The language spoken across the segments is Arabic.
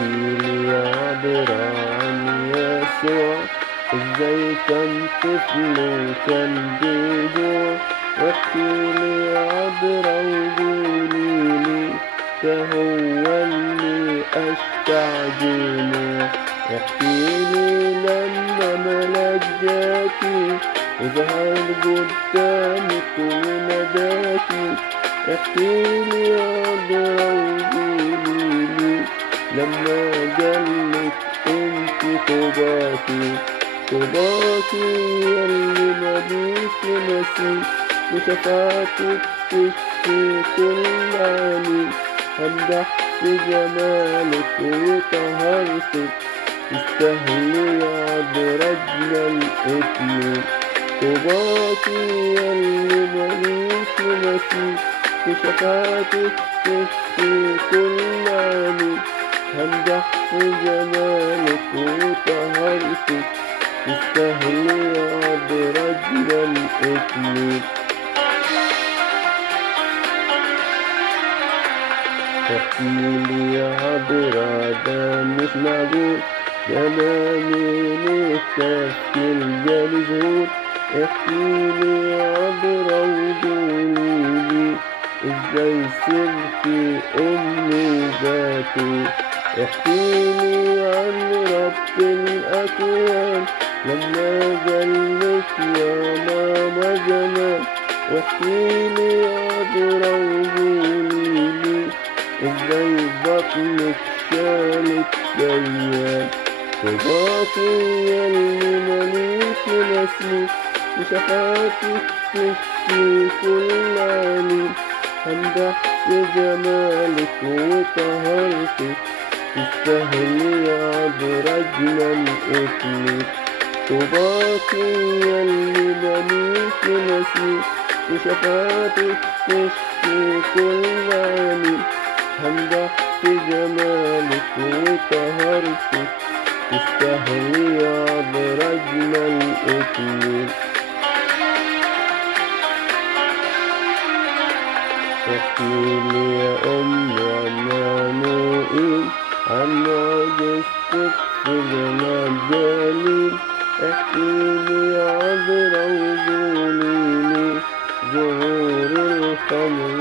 احكيلي يا عبرة عن يسوع، ازاي كان طفل وكان بيجوع. واحكيلي يا عبرة وقوليلي ده هو اللي أشبع جوع. احكيلي لما ملاك جاكي وظهر قدامك وناداكي. احكيلي يا عبرة وقوليلي لما قالك انت طوباكي ياللي ماليش نصيب، بشفاعتك تشفي كل عاني. همدح في جمالك وطهارتك، تستاهلي يا برجل الاتنين. طوباكي ياللي ماليش نصيب، بشفاعتك تشفي كل عاني. همدح في جمالك وطهارتك، تستاهلي يا برجل الاتنين. احكيلي يا عبرة ده مش معقول، ده انا من التفكير جالي ذهول. احكيلي يا عبرة وقوليلي ازاي صرتي امي وباتي. احكيلي عن رب الاكوان لما قالك يا ماما زمان. واحكيلي يا عبرة وقوليلي ازاي بطنك شالت ديان. طوباكي ياللي ماليش نصيب، بشفاعتك تشفي كل عاني. همدح في جمالك وطهارتك، تستاهلي يا برجل الاتنين. طوباكي ياللي ماليش نصيب، بشفاعتك تشفي كل عاني. همدح في جمالك وطهارتك، تستاهلي يا برجل الاتنين. احكيلي يا عمانوئيل عن معجزتك في جمال جليل. احكيلي يا عذرا وقوليلي ظهور الخمر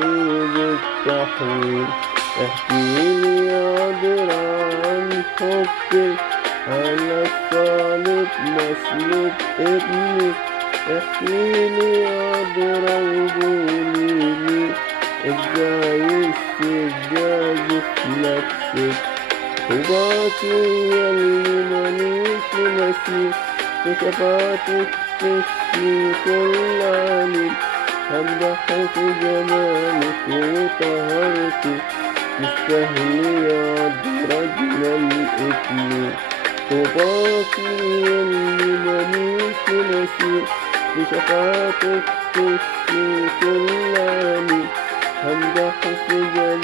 بالتحويل. احكيلي يا عذرا عن حبك على الصليب مصلوب ابنك. احكيلي يا عذرا وقوليلي ازاي السجاد في نفسك. طوباكي ياللي ماليش نصيب، بشفاعتك تشفي كل عاني. همدح في جمالك وطهارتك، تستاهلي يا برجل الاتنين. طوباكي ياللي ماليش نصيب، بشفاعتك تشفي كل عاني. همدح في جمالك